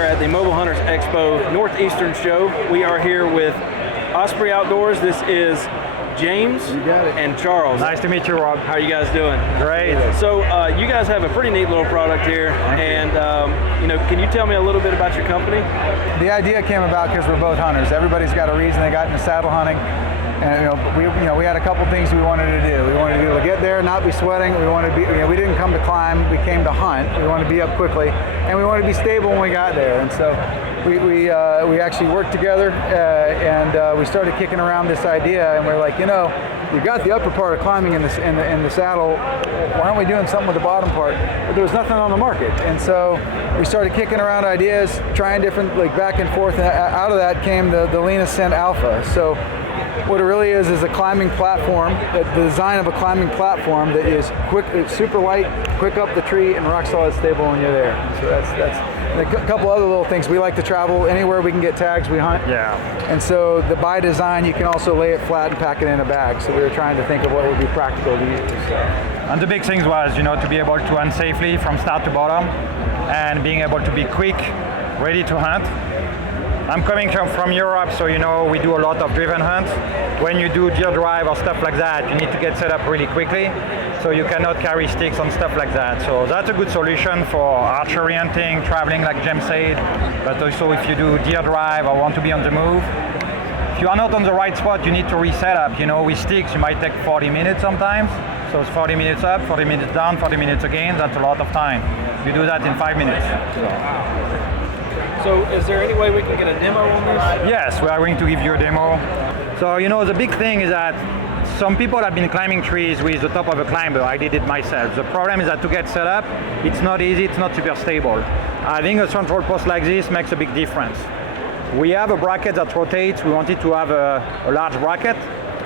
here at the Mobile Hunters Expo Northeastern show. We are here with Osprey Outdoors. This is James and Charles. Nice to meet you, Rob. How are you guys doing? Great. So you guys have a pretty neat little product here, and can you tell me a little bit about your company? The idea came about because we're both hunters. Everybody's got a reason they got into saddle hunting, and we had a couple things we wanted to do. We wanted to be able to get there, not be sweating. We wanted to be, we didn't come to climb. We came to hunt. We wanted to be up quickly, and we wanted to be stable when we got there. And so we actually worked together, and we started kicking around this idea. And we're like, you've got the upper part of climbing in the saddle. Why aren't we doing something with the bottom part? But there was nothing on the market, and so we started kicking around ideas, trying different, back and forth. And out of that came the Lean Ascent Alpha. So what it really is a climbing platform, the design of a climbing platform that is quick, it's super light, quick up the tree, and rock solid stable when you're there. So that's and a couple other little things. We like to travel anywhere we can get tags, we hunt. Yeah. And so by design, you can also lay it flat and pack it in a bag. So we were trying to think of what would be practical to use. And the big thing was, to be able to hunt safely from start to bottom, and being able to be quick, ready to hunt. I'm coming from Europe, so we do a lot of driven hunts. When you do deer drive or stuff like that, you need to get set up really quickly, so you cannot carry sticks and stuff like that. So that's a good solution for archery hunting, traveling like James said, but also if you do deer drive or want to be on the move. If you are not on the right spot, you need to reset up. With sticks, you might take 40 minutes sometimes. So it's 40 minutes up, 40 minutes down, 40 minutes again. That's a lot of time. You do that in 5 minutes. So is there any way we can get a demo on this? Yes, we are going to give you a demo. So the big thing is that some people have been climbing trees with the top of a climber. I did it myself. The problem is that to get set up, it's not easy, it's not super stable. Having a central post like this makes a big difference. We have a bracket that rotates. We wanted to have a large bracket,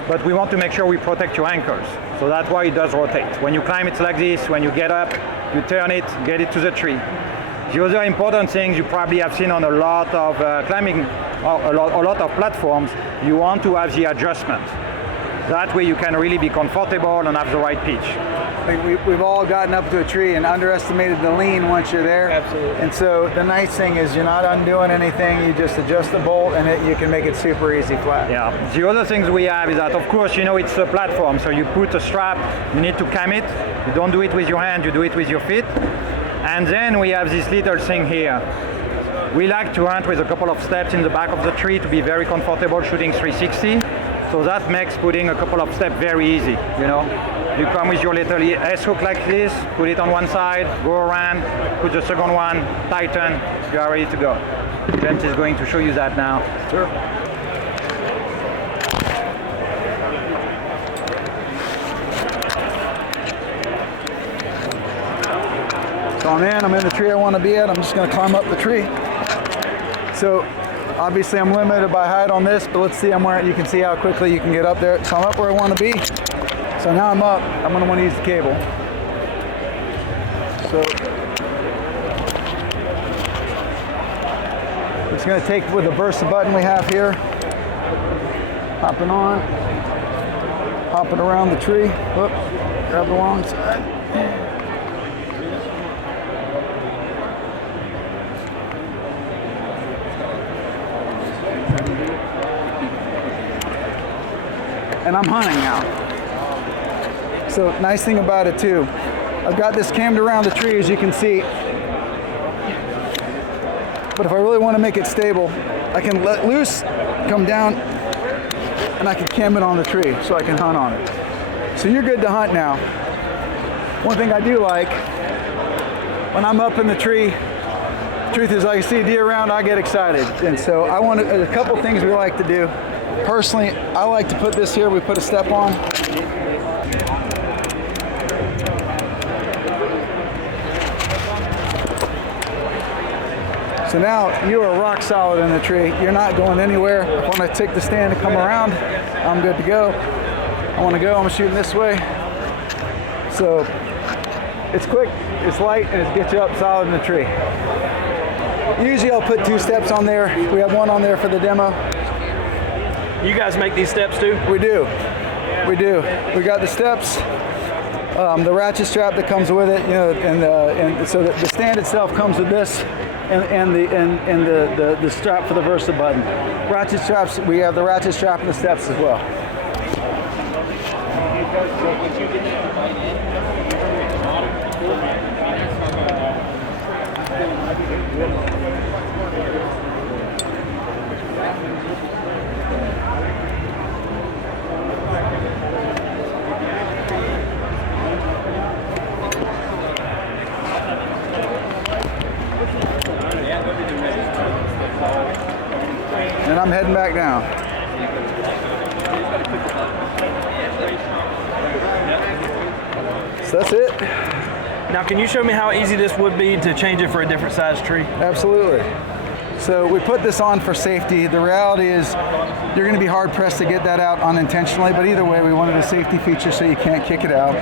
but we want to make sure we protect your ankles. So that's why it does rotate. When you climb, it's like this. When you get up, you turn it, get it to the tree. The other important things you probably have seen on a lot of climbing, a lot of platforms, you want to have the adjustment. That way you can really be comfortable and have the right pitch. We've all gotten up to a tree and underestimated the lean once you're there. Absolutely. And so the nice thing is you're not undoing anything, you just adjust the bolt and you can make it super easy flat. Yeah. The other things we have is that, of course, it's a platform, so you put a strap, you need to cam it. You don't do it with your hand, you do it with your feet. And then we have this little thing here. We like to hunt with a couple of steps in the back of the tree to be very comfortable shooting 360. So that makes putting a couple of steps very easy, You come with your little S-hook like this, put it on one side, go around, put the second one, tighten, you are ready to go. James is going to show you that now. Sure. So I'm in the tree I want to be at. I'm just going to climb up the tree. So obviously I'm limited by height on this, but let's see, you can see how quickly you can get up there. So I'm up where I want to be. So now I'm up. I'm going to want to use the cable. So it's going to take with the Versa button we have here. Hopping on. Hopping around the tree. Whoop. Grab the wrong side. And I'm hunting now. So nice thing about it too, I've got this cammed around the tree, as you can see. But if I really want to make it stable, I can let loose, come down, and I can cam it on the tree so I can hunt on it. So you're good to hunt now. One thing I do like, when I'm up in the tree, truth is I see a deer around, I get excited. And so a couple things we like to do. Personally, I like to put this here, we put a step on. So now you are rock solid in the tree. You're not going anywhere. If I take the stand and come around, I'm good to go. I want to go, I'm shooting this way. So it's quick, it's light, and it gets you up solid in the tree. Usually I'll put 2 steps on there. We have 1 on there for the demo. You guys make these steps too? We do. We do. We got the steps, the ratchet strap that comes with it, and so the stand itself comes with this. and the strap for the Versa button. Ratchet straps, we have the ratchet strap and the steps as well. And I'm heading back down. So that's it. Now, can you show me how easy this would be to change it for a different size tree? Absolutely. So we put this on for safety. The reality is you're going to be hard pressed to get that out unintentionally, but either way, we wanted a safety feature so you can't kick it out.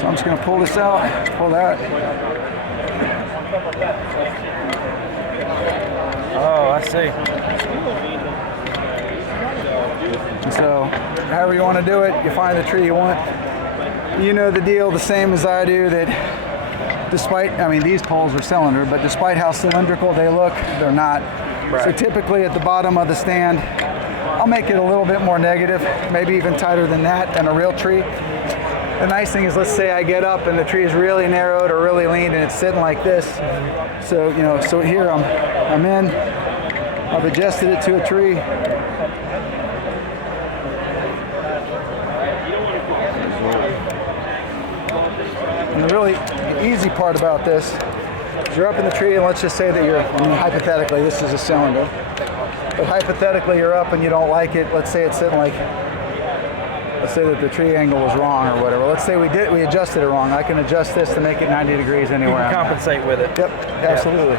So I'm just going to pull this out, pull that. Oh, I see. So however you want to do it, you find the tree you want. You know the deal the same as I do, that despite, I mean, these poles are cylinder, but despite how cylindrical they look, they're not. Right. So typically at the bottom of the stand, I'll make it a little bit more negative, maybe even tighter than that, than a real tree. The nice thing is, let's say I get up and the tree is really narrowed or really lean and it's sitting like this. So, you know, so here I'm in, I've adjusted it to a tree. And the really easy part about this is you're up in the tree, and let's just say that I mean, hypothetically, this is a cylinder, but hypothetically you're up and you don't like it. Let's say it's sitting like, let's say that the tree angle was wrong or whatever. Let's say we adjusted it wrong. I can adjust this to make it 90 degrees anywhere. You can compensate with it. Yep, absolutely.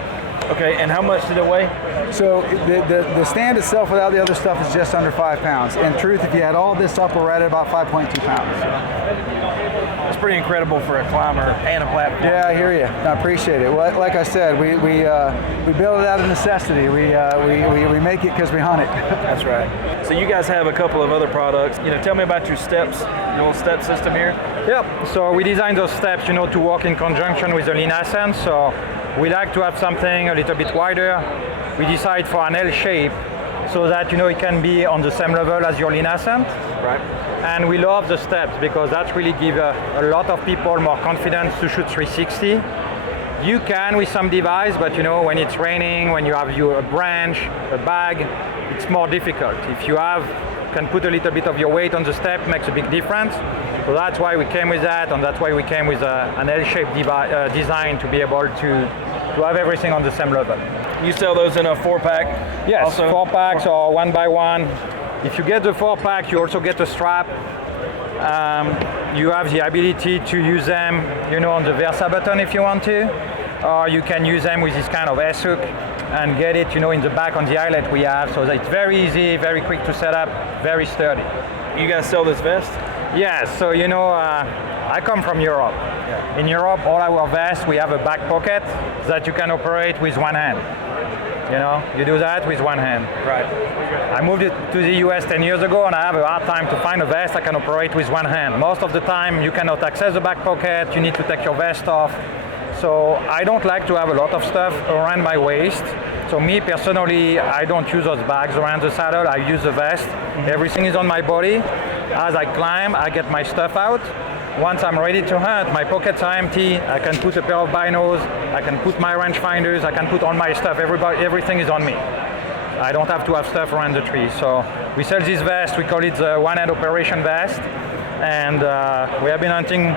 Okay, and how much did it weigh? So the stand itself without the other stuff is just under 5 pounds. In truth, if you had all this up, we're right at about 5.2 pounds. It's pretty incredible for a climber and a platform. Yeah, I hear you. I appreciate it. Well, like I said, we build it out of necessity. We make it because we hunt it. That's right. So you guys have a couple of other products. You know, tell me about your steps, your little step system here. Yep, so we designed those steps, you know, to work in conjunction with the lean ascent. So we like to have something a little bit wider. We decide for an L shape so that, you know, it can be on the same level as your lean ascent. Right. And we love the steps because that really gives a lot of people more confidence to shoot 360. You can with some device, but you know, when it's raining, when you have a branch, a bag, it's more difficult. If you can put a little bit of your weight on the step, makes a big difference. So that's why we came with that, and that's why we came with an L-shaped design to be able to have everything on the same level. You sell those in a 4-pack? Yes, also? 4-packs or 1x1. If you get the 4-pack, you also get a strap. You have the ability to use them, you know, on the Versa button if you want to, or you can use them with this kind of S-hook and get it, you know, in the back on the eyelet we have. So that it's very easy, very quick to set up, very sturdy. You guys sell this vest? Yes, so you know, I come from Europe. Yeah. In Europe, all our vests, we have a back pocket that you can operate with one hand. You know, you do that with one hand. Right. I moved it to the US 10 years ago, and I have a hard time to find a vest I can operate with one hand. Most of the time, you cannot access the back pocket, you need to take your vest off. So I don't like to have a lot of stuff around my waist. So me personally, I don't use those bags around the saddle, I use the vest. Everything is on my body. As I climb, I get my stuff out. Once I'm ready to hunt, my pockets are empty. I can put a pair of binos, I can put my range finders, I can put all my stuff. Everything is on me. I don't have to have stuff around the tree. So we sell this vest, we call it the one-hand operation vest. And we have been hunting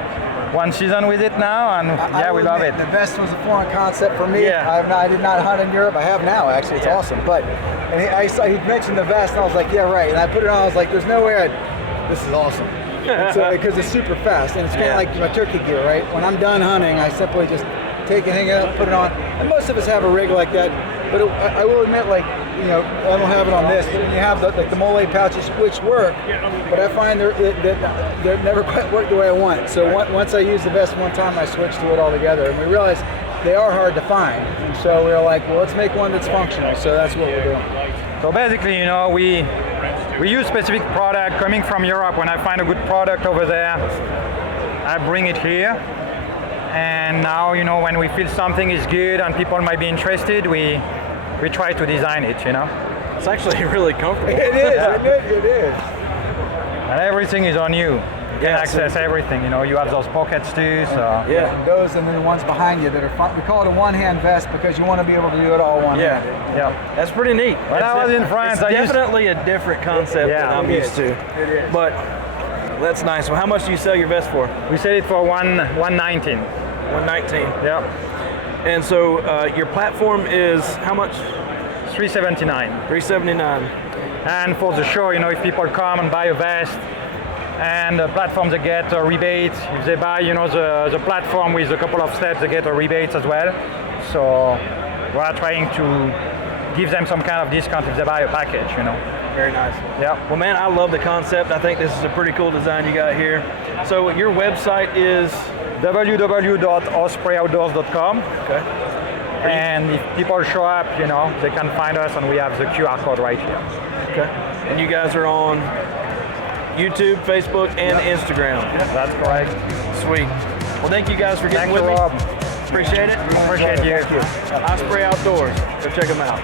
one season with it now, and yeah, we love it. The vest was a foreign concept for me. Yeah. I did not hunt in Europe. I have now, actually. It's awesome. But he mentioned the vest, and I was like, yeah, right. And I put it on. I was like, there's no way. This is awesome. Because it's super fast, and it's kind of like my turkey gear, right? When I'm done hunting, I simply just take it, hang it up, put it on. And most of us have a rig like that. But I will admit, like, you know, I don't have it on this. But you have the mole pouches, which work, but I find they're never quite work the way I want. So once I use the vest one time, I switch to it altogether, and we realized they are hard to find. And so we were like, well, let's make one that's functional. So that's what we're doing. So basically, you know, we use specific product coming from Europe. When I find a good product over there, I bring it here. And now, you know, when we feel something is good and people might be interested, we try to design it, you know. It's actually really comfortable. It is. It is. And everything is on you. You can access everything, you know. You have those pockets too, so. Yeah. Those and then the ones behind you that are front. We call it a one-hand vest because you want to be able to do it all one-handed. Yeah. That's pretty neat. When I was in France, it's I used- definitely a different concept Yeah, than I'm it used is. to. It is. But that's nice. Well, how much do you sell your vest for? We sell it for 119. 119. Yeah. And so your platform is how much? 379. 379. And for the show, you know, if people come and buy a vest, and the platforms, they get a rebate. If they buy, you know, the platform with a couple of steps, they get a rebate as well. So we are trying to give them some kind of discount if they buy a package, you know. Very nice. Yeah. Well, man, I love the concept. I think this is a pretty cool design you got here. So your website is www.ospreyoutdoors.com. okay. And if people show up, you know, they can find us, and we have the QR code right here. Okay. And you guys are on YouTube, Facebook, and Instagram. That's correct. Sweet. Well, thank you guys for getting Thanks, with me. Rob. Appreciate it. Appreciate you. Osprey Outdoors. Go check them out.